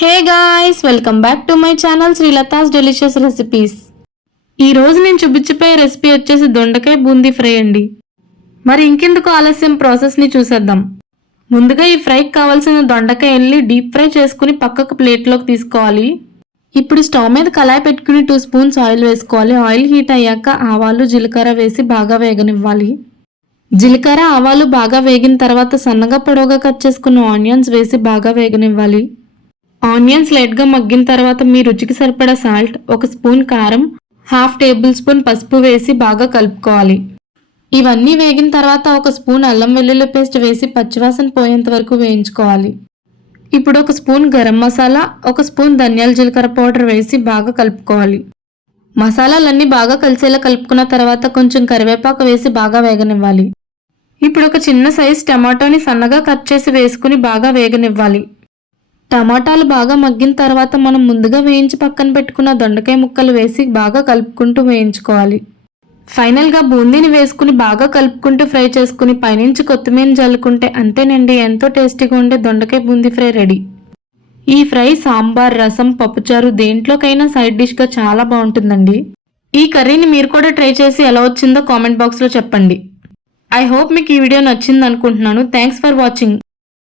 Hey guys, welcome back to my channel Srilatha's delicious recipes. ఈ రోజు నేను చూపించిపోయే రెసిపీ వచ్చేసి దొండకాయ బూందీ ఫ్రై అండి. మరి ఇంకెందుకు ఆలస్యం, ప్రాసెస్ని చూసేద్దాం. ముందుగా ఈ ఫ్రైకి కావాల్సిన దొండకాయల్ని డీప్ ఫ్రై చేసుకుని పక్కకు ప్లేట్లోకి తీసుకోవాలి. ఇప్పుడు స్టవ్ మీద కళాయి పెట్టుకుని 2 స్పూన్స్ ఆయిల్ వేసుకోవాలి. ఆయిల్ హీట్ అయ్యాక ఆవాలు, జీలకర్ర వేసి బాగా వేగనివ్వాలి. జీలకర్ర, ఆవాలు బాగా వేగిన తర్వాత సన్నగా పొడవుగా కట్ చేసుకున్న ఆనియన్స్ వేసి బాగా వేగనివ్వాలి. ఆనియన్స్ లైట్గా మగ్గిన తర్వాత మీ రుచికి సరిపడా సాల్ట్, 1 స్పూన్ కారం, 1/2 టేబుల్ స్పూన్ పసుపు వేసి బాగా కలుపుకోవాలి. ఇవన్నీ వేగిన తర్వాత 1 స్పూన్ అల్లం వెల్లుల్లి పేస్ట్ వేసి పచ్చివాసన పోయేంత వరకు వేయించుకోవాలి. ఇప్పుడు 1 స్పూన్ గరం మసాలా, 1 స్పూన్ ధనియాల జీలకర్ర పౌడర్ వేసి బాగా కలుపుకోవాలి. మసాలాలన్నీ బాగా కలిసేలా కలుపుకున్న తర్వాత కొంచెం కరివేపాకు వేసి బాగా వేగనివ్వాలి. ఇప్పుడు ఒక చిన్న సైజ్ టమాటోని సన్నగా కట్ చేసి వేసుకుని బాగా వేగనివ్వాలి. టమాటాలు బాగా మగ్గిన తర్వాత మనం ముందుగా వేయించి పక్కన పెట్టుకున్న దొండకాయ ముక్కలు వేసి బాగా కలుపుకుంటూ వేయించుకోవాలి. ఫైనల్గా బూందీని వేసుకుని బాగా కలుపుకుంటూ ఫ్రై చేసుకుని పైనుంచి కొత్తిమీర జల్లుకుంటే అంతేనండి, ఎంతో టేస్టీగా ఉండే దొండకాయ బూందీ ఫ్రై రెడీ. ఈ ఫ్రై సాంబార్, రసం, పప్పుచారు దేంట్లోకైనా సైడ్ డిష్గా చాలా బాగుంటుందండి. ఈ కర్రీని మీరు కూడా ట్రై చేసి ఎలా వచ్చిందో కామెంట్ బాక్స్లో చెప్పండి. ఐ హోప్ మీకు ఈ వీడియో నచ్చింది అనుకుంటున్నాను. Thanks for watching.